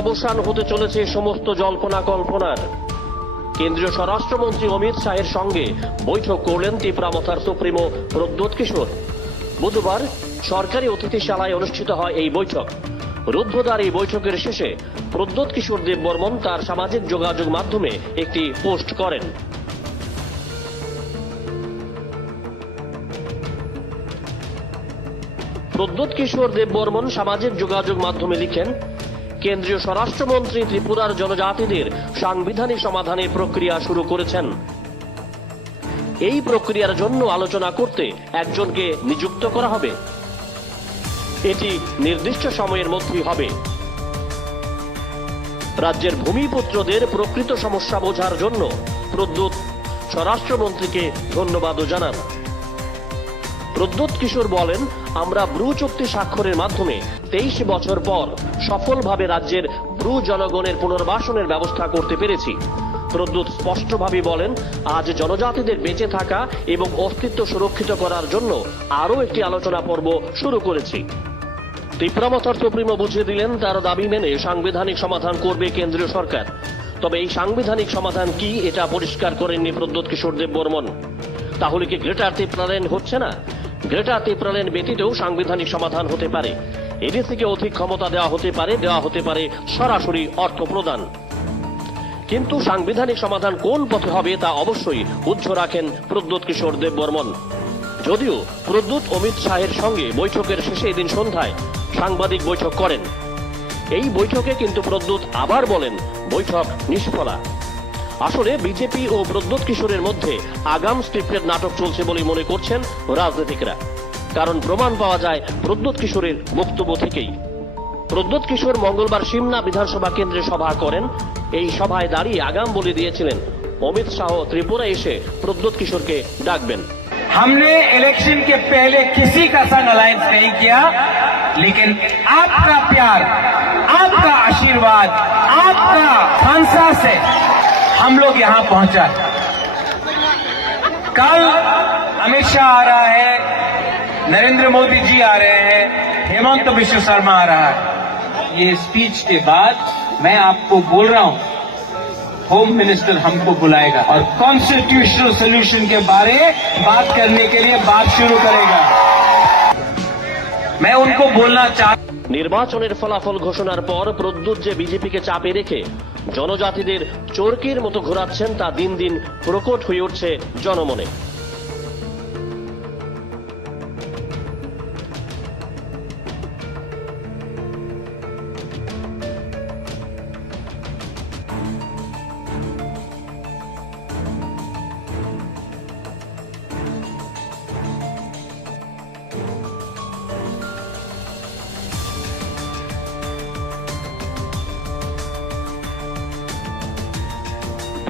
অবসান হতে চলেছে সমস্ত জল্পনা কল্পনার। কেন্দ্রীয় স্বরাষ্ট্রমন্ত্রী অমিত শাহের সঙ্গে বৈঠক করলেন তীব্রামথার সুপ্রিমো প্রদ্যোৎ কিশোর। বুধবার সরকারি অতিথিশালায় অনুষ্ঠিত হয় এই বৈঠক। রুদ্ধদ্বার এই বৈঠকের শেষে প্রদ্যোৎ কিশোর দেববর্মন তার সামাজিক যোগাযোগ মাধ্যমে একটি পোস্ট করেন। প্রদ্যোৎ কিশোর দেববর্মন সামাজিক যোগাযোগ মাধ্যমে লিখেন, কেন্দ্রীয় স্বরাষ্ট্রমন্ত্রী ত্রিপুরার জনজাতিদের সাংবিধানিক সমাধানের প্রক্রিয়া শুরু করেছেন। এই প্রক্রিয়ার জন্য আলোচনা করতে একজনকে নিযুক্ত করা হবে। এটি নির্দিষ্ট সময়ের মধ্যেই হবে। রাজ্যের ভূমিপুত্রদের প্রকৃত সমস্যা বোঝার জন্য প্রদ্যোৎ স্বরাষ্ট্রমন্ত্রীকে ধন্যবাদও জানান। প্রদ্যোৎ কিশোর বলেন, আমরা ব্রু চুক্তি স্বাক্ষরের মাধ্যমে 23 বছর পর সফলভাবে রাজ্যের ব্রু জনগণের পুনর্বাসনের ব্যবস্থা করতে পেরেছি। প্রদ্যোৎ স্পষ্টভাবে বলেন, আজ জনজাতিদের বেঁচে থাকা এবং অস্তিত্ব সুরক্ষিত করার জন্য আরও একটি আলোচনা পর্ব শুরু করেছি। তীব্রামথার সুপ্রিমো বুঝিয়ে দিলেন, তার দাবি মেনে সাংবিধানিক সমাধান করবে কেন্দ্রীয় সরকার। তবে এই সাংবিধানিক সমাধান কি, এটা পরিষ্কার করেননি প্রদ্যোৎ কিশোর দেববর্মন। তাহলে কি গ্রেটার ত্রিপুরাল্যান্ড হচ্ছে না? গ্রেটার ত্রিপুরাল্যান্ড ব্যতীতও সাংবিধানিক সমাধান হতে পারে। এডিসিকে অধিক ক্ষমতা দেওয়া হতে পারে সরাসরি অর্থ প্রদান। কিন্তু সাংবিধানিক সমাধান কোন পথে হবে তা অবশ্যই উজ্জ্ব রাখেন প্রদ্যোৎ কিশোর দেববর্মন। যদিও প্রদ্যোৎ অমিত শাহের সঙ্গে বৈঠকের শেষে এদিন সন্ধ্যায় সাংবাদিক বৈঠক করেন। এই বৈঠকে কিন্তু প্রদ্যোৎ আবার বলেন, বৈঠক নিষ্ফলা। আসলে বিজেপি ও প্রদ্যোৎ কিশোরের মধ্যে আগাম স্ক্রিপ্টেড নাটক চলছে বলে মনে করছেন রাজনীতিকরা। কারণ প্রমাণ পাওয়া যায় প্রদ্যোৎ কিশোরের বক্তব্য থেকেই। প্রদ্যোৎ কিশোর মঙ্গলবার সিমনা বিধানসভা কেন্দ্রে সভা করেন। এই সভায় দাঁড়িয়ে আগাম বলে দিয়েছিলেন অমিত শাহ ত্রিপুরা এসে প্রদ্যোৎ কিশোরকে ডাকবেন। हमने इलेक्शन के पहले किसी का संग अलायंस नहीं किया, लेकिन आपका प्यार, आपका आशीर्वाद, आपका हंसा से हम लोग यहां पहुंचा। कल अमित शाह आ रहा है, नरेंद्र मोदी जी आ रहे हैं, हेमंत बिश्व शर्मा आ रहा है। ये स्पीच के बाद मैं आपको बोल रहा हूं, होम मिनिस्टर हमको बुलाएगा और कॉन्स्टिट्यूशनल सोल्यूशन के बारे बात करने के लिए बात शुरू करेगा। मैं उनको बोलना चाहता। নির্বাচনের ফলাফল ঘোষণার পর প্রদ্যোৎ যে বিজেপিকে চাপে রেখে জনজাতিদের চোরকির মতো ঘোরাচ্ছেন তা দিন দিন প্রকট হয়ে উঠছে জনমনে।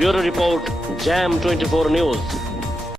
Bureau Report, Jam 24 News।